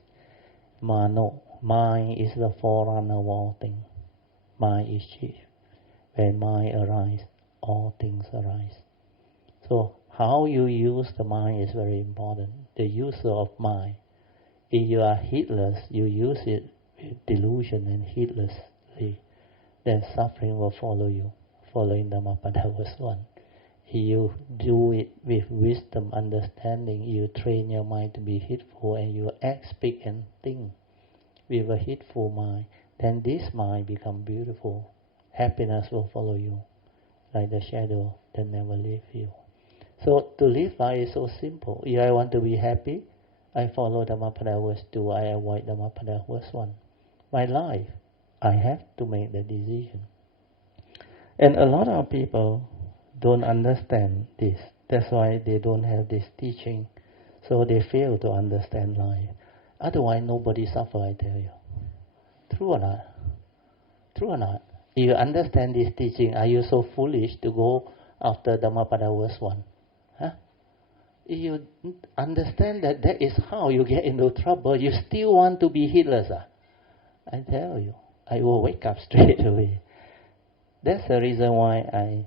Mano, mind is the forerunner of all things. Mind is chief. When mind arises, all things arise. So how you use the mind is very important. The user of mind. If you are heedless, you use it with delusion and heedlessly, then suffering will follow you, following Dhammapada verse 1. If you do it with wisdom, understanding, you train your mind to be heedful, and you act, speak, and think with a heedful mind, then this mind becomes beautiful. Happiness will follow you, like the shadow that never leaves you. So to live life is so simple. If I want to be happy, I follow Dhammapada verse 2, I avoid Dhammapada verse 1. My life, I have to make the decision. And a lot of people don't understand this. That's why they don't have this teaching. So they fail to understand life. Otherwise, nobody suffer, I tell you. True or not? True or not? If you understand this teaching, are you so foolish to go after Dhammapada verse 1? If you understand that that is how you get into trouble, you still want to be heedless. I tell you, I will wake up straight away. That's the reason why I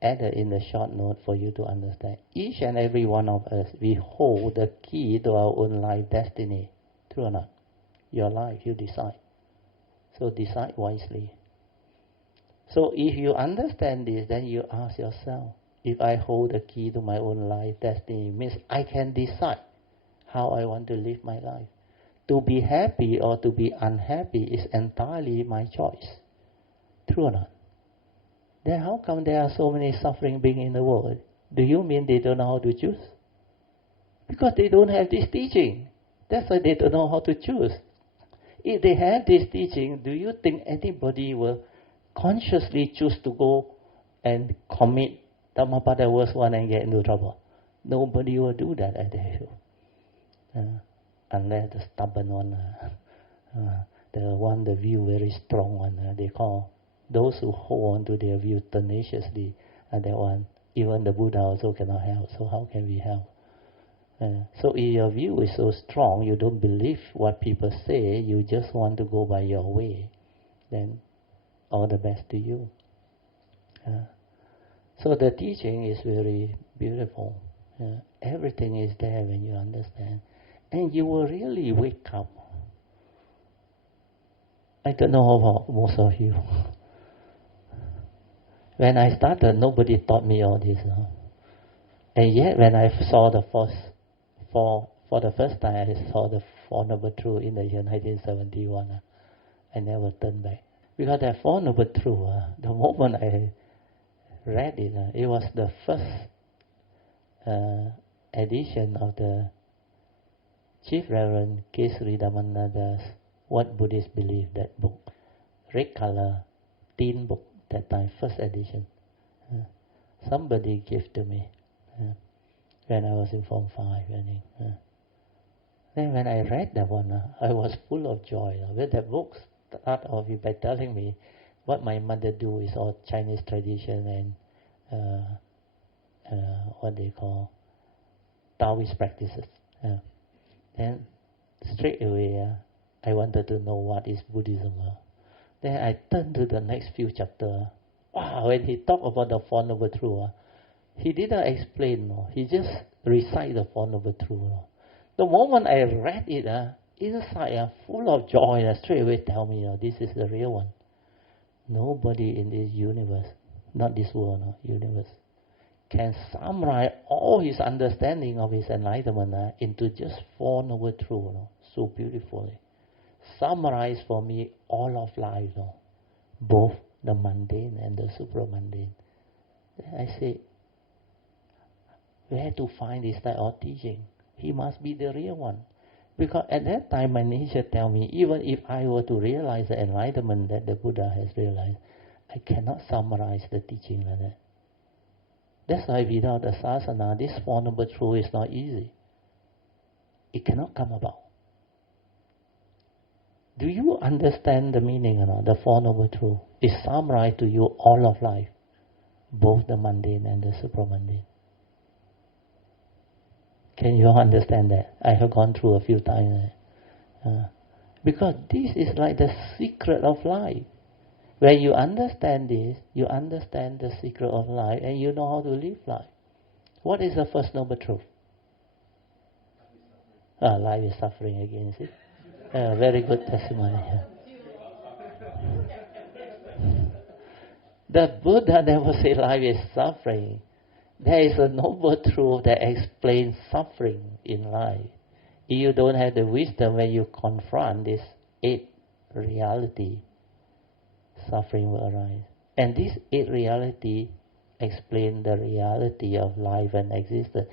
added in the short note for you to understand. Each and every one of us, we hold the key to our own life destiny. True or not? Your life, you decide. So decide wisely. So if you understand this, then you ask yourself, if I hold the key to my own life destiny, means I can decide how I want to live my life. To be happy or to be unhappy is entirely my choice. True or not? Then how come there are so many suffering beings in the world? Do you mean they don't know how to choose? Because they don't have this teaching. That's why they don't know how to choose. If they have this teaching, do you think anybody will consciously choose to go and commit Dhammapada verse 1 and get into trouble? Nobody will do that, I tell you. Unless the stubborn one, the view very strong one, they call those who hold on to their view tenaciously, and that one, even the Buddha also cannot help. So how can we help? So if your view is so strong, you don't believe what people say, you just want to go by your way, then all the best to you. So the teaching is very beautiful. Everything is there when you understand. And you will really wake up. I don't know about most of you. When I started, nobody taught me all this. And yet, when I saw the for the first time, I saw the Four Noble Truths in the year 1971. I never turned back. Because that Four Noble Truths, the moment I read it, it was the first edition of the Chief Reverend Kesari Dhammanada's What Buddhists Believe, that book. Red color, thin book, that time, first edition. Somebody gave to me when I was in Form 5. Then when I read that one, I was full of joy. When that book started off by telling me what my mother do is all Chinese tradition and what they call Taoist practices. Then straight away, I wanted to know what is Buddhism. Then I turned to the next few chapters. Wow, when he talked about the Four Noble Truths, he didn't explain. He just recited the Four Noble Truths. The moment I read it, inside, full of joy, straight away tell me, this is the real one. Nobody in this universe, not this world, universe, can summarize all his understanding of his enlightenment into just Four Noble Truths so beautifully. Summarize for me all of life, both the mundane and the supramundane. I say, where to find this type of teaching? He must be the real one. Because at that time, my nature tell me, even if I were to realize the enlightenment that the Buddha has realized, I cannot summarize the teaching like that. That's why without the sasana, this Four Noble Truths is not easy. It cannot come about. Do you understand the meaning or not? The Four Noble Truths is summarized to you all of life, both the mundane and the supramundane. Can you understand that? I have gone through a few times. Because this is like the secret of life. When you understand this, you understand the secret of life and you know how to live life. What is the first noble truth? Life is suffering again, see? Very good testimony. The Buddha never said life is suffering. There is a noble truth that explains suffering in life. If you don't have the wisdom when you confront this eight reality, suffering will arise. And this eight reality explain the reality of life and existence.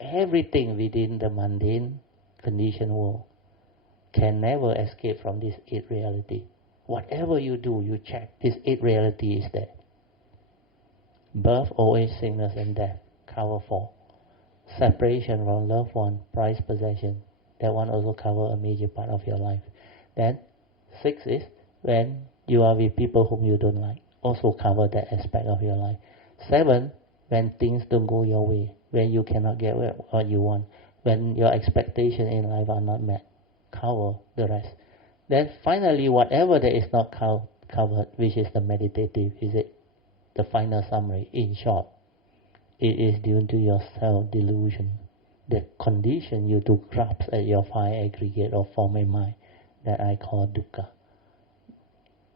Everything within the mundane conditioned world can never escape from this eight reality. Whatever you do, you check, this eight reality is there. Birth, old age, sickness, and death, cover 4. Separation from loved one, prized possession, that one also cover a major part of your life. Then 6 is when you are with people whom you don't like, also cover that aspect of your life. 7, when things don't go your way, when you cannot get what you want, when your expectations in life are not met, cover the rest. Then finally, whatever that is not covered, which is the meditative, is it the final summary? In short, it is due to your self-delusion, the condition you to grasp at your 5 aggregate of form and mind that I call dukkha.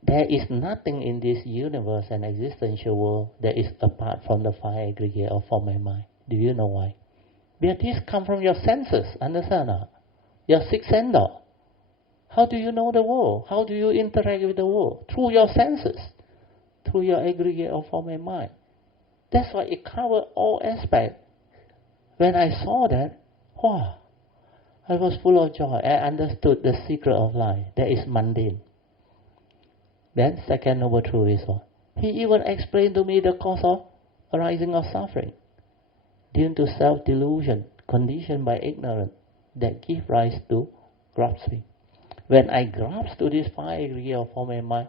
there is nothing in this universe and existential world that is apart from the five aggregate or from my mind. Do you know why? Because these come from your senses, understand? Your sixth sense. How do you know the world? How do you interact with the world? Through your senses, through your aggregate of form and mind. That's why it covers all aspects. When I saw that, wow, I was full of joy. I understood the secret of life. That is mundane. Then second noble truth is what? He even explained to me the cause of arising of suffering, due to self-delusion, conditioned by ignorance, that give rise to grasping. When I grasp to this five aggregate of form and mind,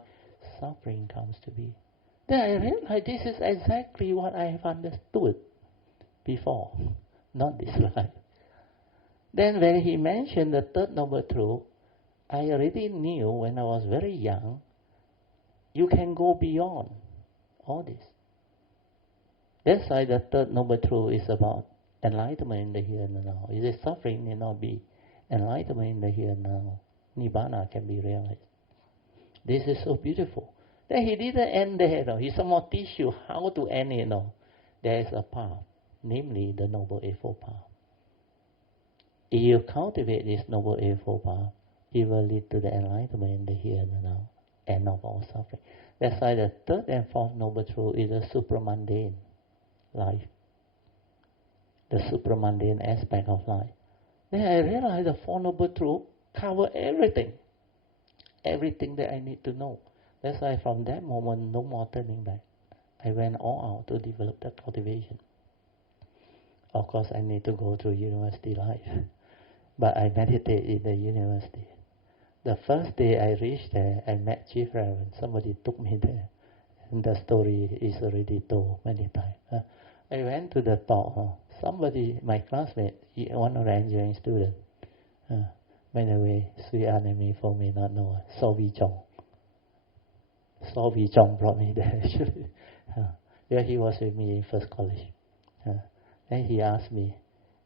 suffering comes to be. Then I realize this is exactly what I have understood before, not this life. Then when he mentioned the third noble truth, I already knew when I was very young, you can go beyond all this. That's why the third noble truth is about enlightenment in the here and now. It is suffering need not be. Enlightenment in the here and now. Nibbana can be realized. This is so beautiful. Then he didn't end there. No. He somehow teach you how to end it. No. There is a path, namely the Noble Eightfold Path. If you cultivate this Noble Eightfold Path, it will lead to the enlightenment in the here and now, end of all suffering. That's why the third and fourth Noble Truth is a supramundane life, the supramundane aspect of life. Then I realized the Four Noble Truths cover everything that I need to know. That's why from that moment, no more turning back. I went all out to develop that cultivation. Of course, I need to go through university life, but I meditate in the university. The first day I reached there, I met Chief Reverend. Somebody took me there, and the story is already told many times. I went to the talk. Somebody, my classmate, one of the engineering students, by the way, sweet enemy for me not know, Sovi Chong. Sovi Chong brought me there actually. Yeah, he was with me in first college. Then he asked me,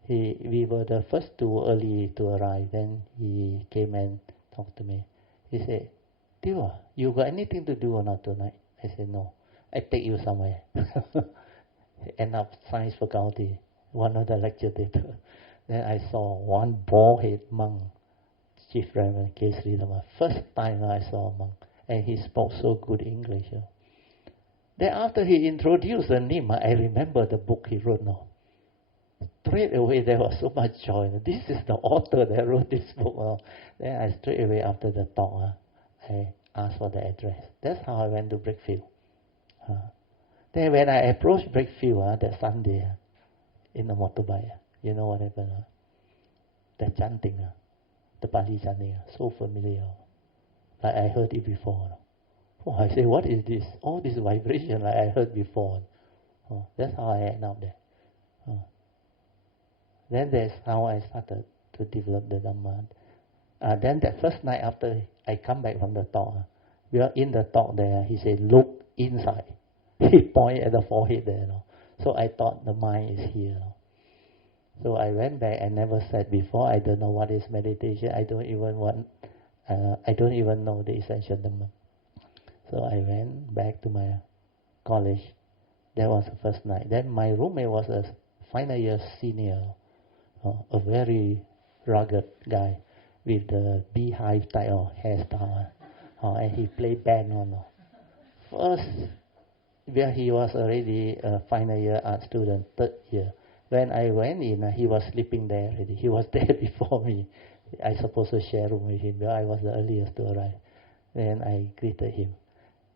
we were the first two early to arrive, then he came and talked to me. He said, Diwa, you got anything to do or not tonight? I said, no. I take you somewhere. End up science faculty, one of the lecture theatre. Then I saw one bald-head monk, Chief Reverend Kesri Lama. First time I saw a monk, and he spoke so good English. Then after he introduced the name, I remember the book he wrote now. Straight away there was so much joy. This is the author that wrote this book. Then I straight away after the talk, I asked for the address. That's how I went to Brickfield. Then when I approached Brickfield that Sunday in the motorbike, you know what happened? The chanting, the Pali chanting, so familiar. Like I heard it before. Oh, I say, what is this? All this vibration like I heard before. That's how I end up there. Then that's how I started to develop the Dharma. Then that first night after I come back from the talk, we are in the talk there, he said, look inside. He pointed at the forehead there. So I thought the mind is here. So I went back and never said before, I don't know what is meditation. I don't even know the essential Dharma. So I went back to my college. That was the first night. Then my roommate was a final year senior, a very rugged guy with the beehive type of hairstyle. And he played band on. First, where he was already a final year art student, third year. When I went in, he was sleeping there already. He was there before me. I supposed to share room with him, but I was the earliest to arrive. Then I greeted him.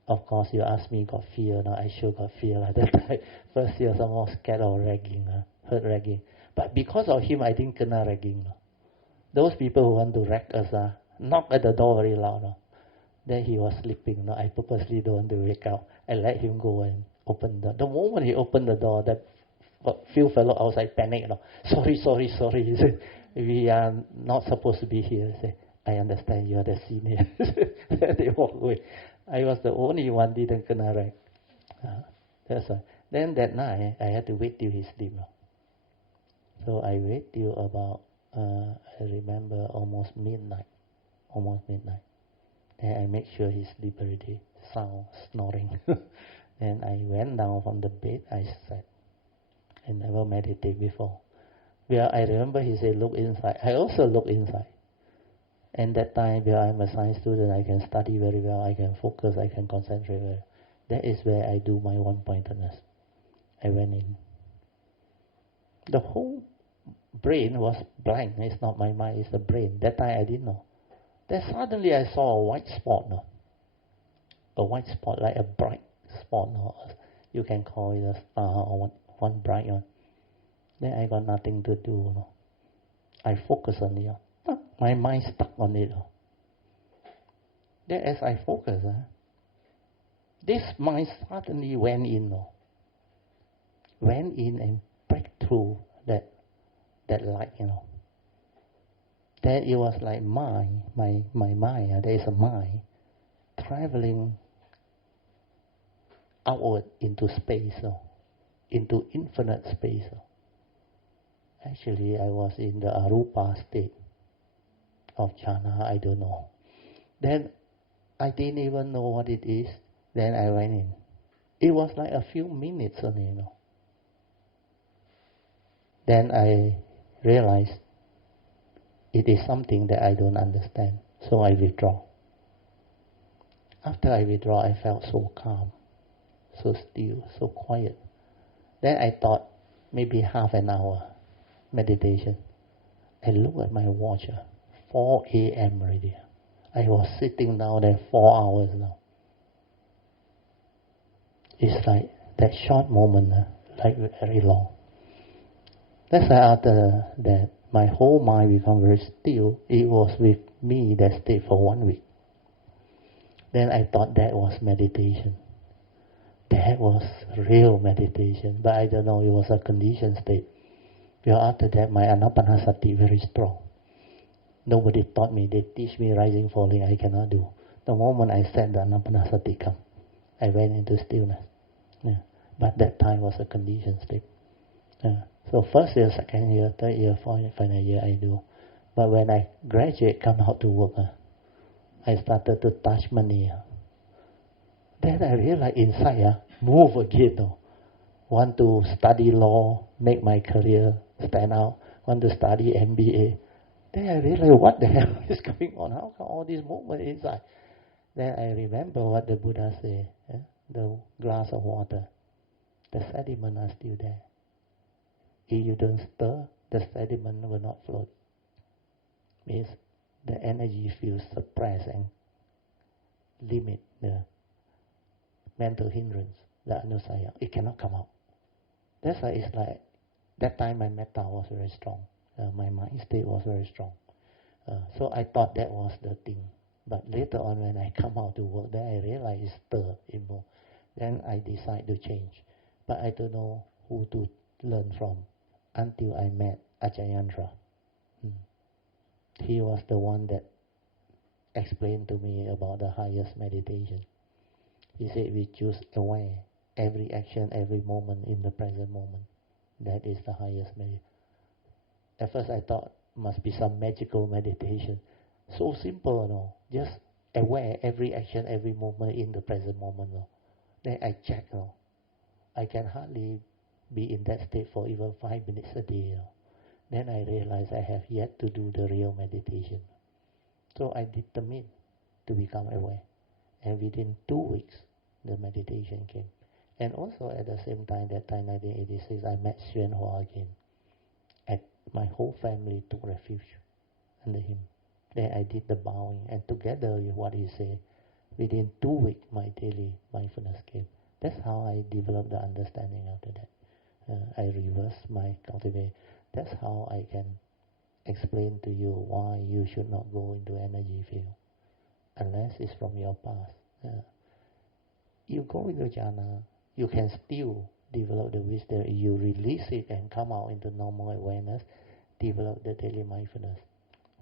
Of course, you asked me, got fear. Now I sure got fear at that time. First year, someone scared of ragging, heard ragging. But because of him, I didn't kena ragging. Those people who want to rag us, knock at the door very loud. Then he was sleeping. I purposely don't want to wake up. I let him go and open the door. The moment he opened the door, that few fellow outside panicked. Sorry. He said, we are not supposed to be here. I said, I understand you are the senior. They walk away. I was the only one didn't kena rag. That's why. Then that night, I had to wait till he sleep. So I wait till about, I remember almost midnight. Then I make sure he's sleep already, sound snoring. Then I went down from the bed, I sat. I never meditated before. Well, I remember he said, look inside. I also look inside. And that time, well, I'm a science student, I can study very well, I can focus, I can concentrate well. That is where I do my one-pointedness. I went in. The whole brain was blank. It's not my mind, it's the brain. That time I didn't know. Then suddenly I saw a white spot. No? A white spot, like a bright spot. No? You can call it a star or one bright one. Then I got nothing to do. No? I focus on it. My mind stuck on it. No? Then as I focus, this mind suddenly went in. No? Went in and break through that light. Then it was like my mind, there is a mind traveling outward into space, into infinite space. Actually, I was in the arupa state of jhana, I don't know. Then I didn't even know what it is. Then I went in. It was like a few minutes only, Then I realized it is something that I don't understand, so I withdraw. After I withdraw, I felt so calm, so still, so quiet. Then I thought, maybe half an hour meditation. I look at my watch, 4 a.m. already. I was sitting down there 4 hours now. It's like that short moment, like very long. That's why after that, my whole mind became very still. It was with me that stayed for 1 week. Then I thought that was meditation. That was real meditation. But I don't know, it was a conditioned state. Well, after that, my anapanasati very strong. Nobody taught me. They teach me rising, falling. I cannot do. The moment I said the anapanasati come, I went into stillness. Yeah. But that time was a conditioned state. Yeah. So first year, second year, third year, fourth year, final year, I do. But when I graduate, come out to work, I started to touch money. Then I realized inside, move again. Want to study law, make my career stand out. Want to study MBA. Then I realized, what the hell is going on? How come all this movement inside? Then I remember what the Buddha said. The glass of water. The sediment are still there. If you don't stir, the sediment will not float. Means the energy feels suppressed and limit the mental hindrance, the anusaya. It cannot come out. That's why it's like, that time my metta was very strong. My mind state was very strong. So I thought that was the thing. But later on when I come out to work, then I realized it's stir, more. Then I decide to change. But I don't know who to learn from until I met Ajayandra. He was the one that explained to me about the highest meditation. He said we choose aware every action, every moment in the present moment. That is the highest meditation. At first I thought must be some magical meditation. So simple, just aware every action, every moment in the present moment. Then I check, I can hardly be in that state for even 5 minutes a day. Then I realize I have yet to do the real meditation. So I determined to become aware. And within 2 weeks, the meditation came. And also at the same time, that time 1986, I met Xuan Hua again. My whole family took refuge under him. Then I did the bowing, and together with what he said, within 2 weeks, my daily mindfulness came. That's how I developed the understanding after that. I reversed my cultivation. That's how I can explain to you why you should not go into energy field, unless it's from your past. You go into jhana, you can still develop the wisdom. You release it and come out into normal awareness, develop the daily mindfulness,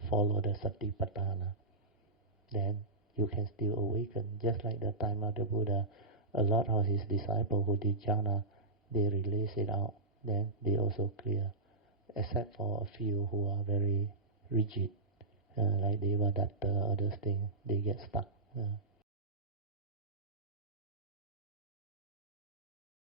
follow the satipatthana. Then you can still awaken. Just like the time of the Buddha, a lot of his disciples who did jhana, they release it out, then they also clear. Except for a few who are very rigid, like Devadatta or those things, they get stuck. Yeah.